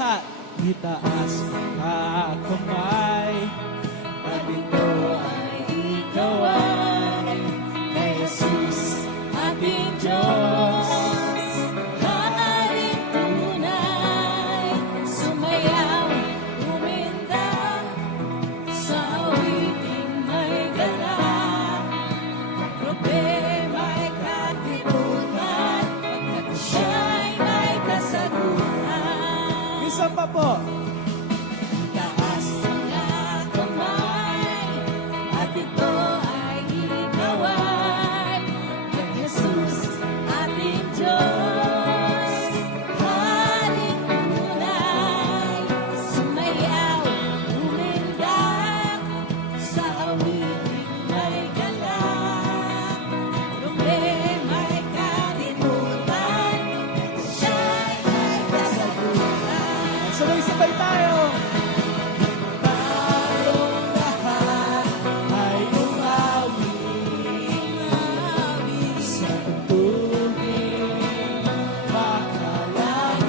lahat, itaas ang kamay. At ito ay ikaw ay kay Jesus, ating Diyos. Maaaring tunay, sumayaw, uminda, sa awiting may galak. Problema'y katipunan, pagkat siya'y may kasagutan. Minsan pa po. Taas ang kamay, at ito ay ikaw ay kay Jesus, ating Diyos. Haring tunay, sumayaw, umindak, sa awiting may galak. Problema'y kalimutan, siya'y may kasagutan. Sabay-sabay tayo. Tayong lahat ay umawi sa tugtuging makalangit.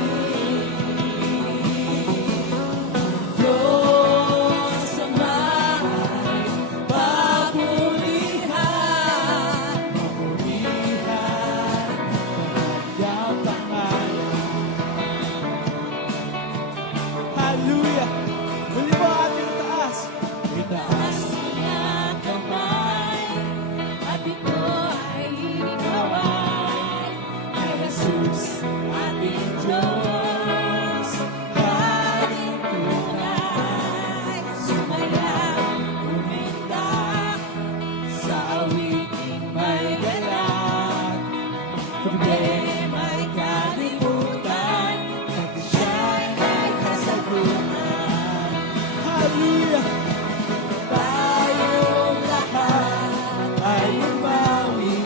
Diyos ama'y pabulihan, Purihan, kanyang pangalan. Hallelujah! Muli mo ating itaas. Itaas. ang kamay, at ito ay ikaw ay kay Jesus, ating Diyos. Haring tunay, sumayaw, umindak, sa awiting may galak. Problema'y kalimutan, pag siya'y may kasagutan. Hallelujah! Tayong lahat Ay umawi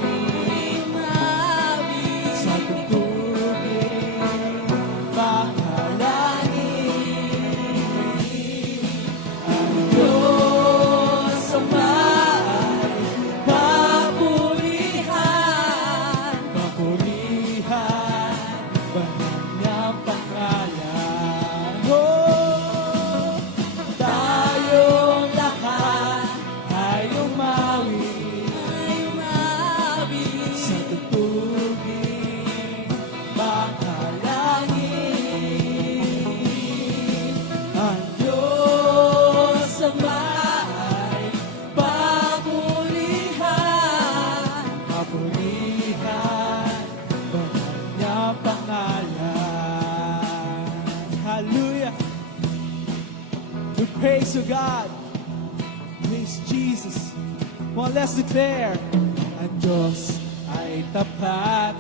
mawi sa tugtuging makalangit. Ang Diyos ama'y papulihan, papurihan, kanyang pangalan. Oh, tayong lahat ay umawi mawi sa tugtuging makalangit. Ang Diyos ama'y papulihan, papurihan, kanyang pangalan. Hallelujah! We praise you, God. Praise Jesus. Well, let's declare. Ang Diyos ay tapat.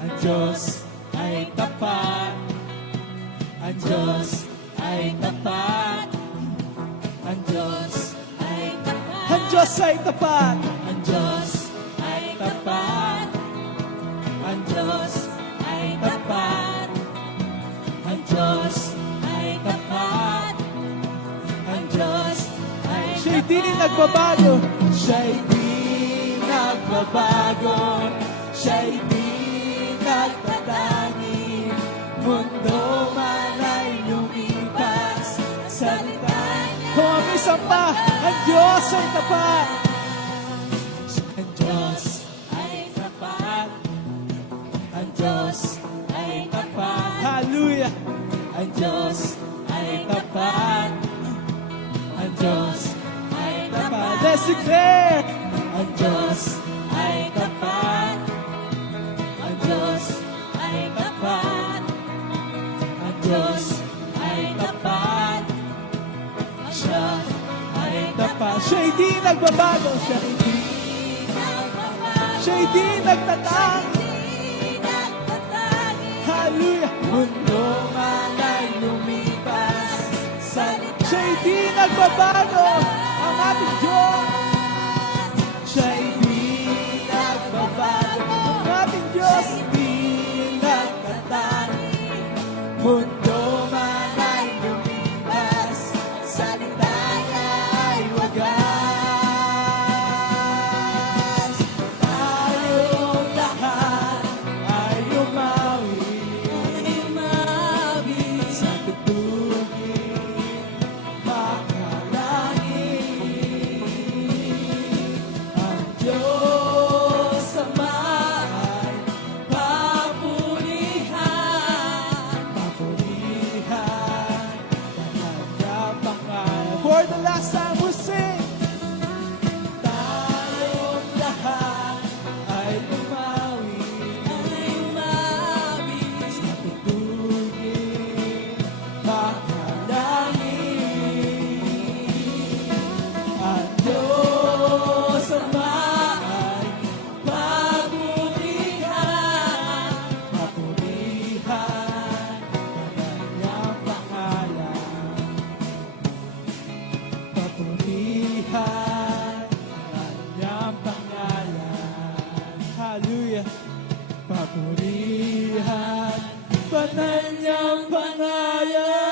Ang Diyos ay tapat. Ang Diyos ay tapat. Ang Diyos ay tapat, Ang Diyos ay tapat. ang Diyos ay tapat, Ang Diyos ay tapat, ang Diyos ay tapat, ang Diyos ay Siya'y di rin nagbabago. Siya'y di nagbabago. Siya'y di nagtatanging. Mundo man ay lumipas. Salita niya. Kung ang isang pa, ang Diyos ay tapat. Ang Diyos ay tapat, ang Diyos ay tapat, Hallelujah. ang Diyos ay tapat, Ang Diyos ay tapat. tapat, Let's declare. ang Diyos ay tapat, ang Diyos ay tapat, ang Diyos ay tapat, siya ay Tapat. Siya'y di nagbabago. Siya'y di nagbabago, Siya'y di nagtatang. di nagtatanging, Hallelujah. Mundo man ay lumipas. Siya'y di nagbabago. Ang ating Diyos. Siya'y di nagbabago. Ang ating Diyos di nagtatanging. Mundo man ay lumipas. Salita niya ay wagas. Tayong lahat ay umawi Papurihan ang kanyang pangalan. Hallelujah. Papurihan banal niyang pangalan.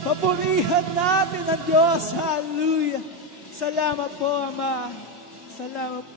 Papurihan natin ang Diyos. Hallelujah. Salamat po, Ama. Salamat po.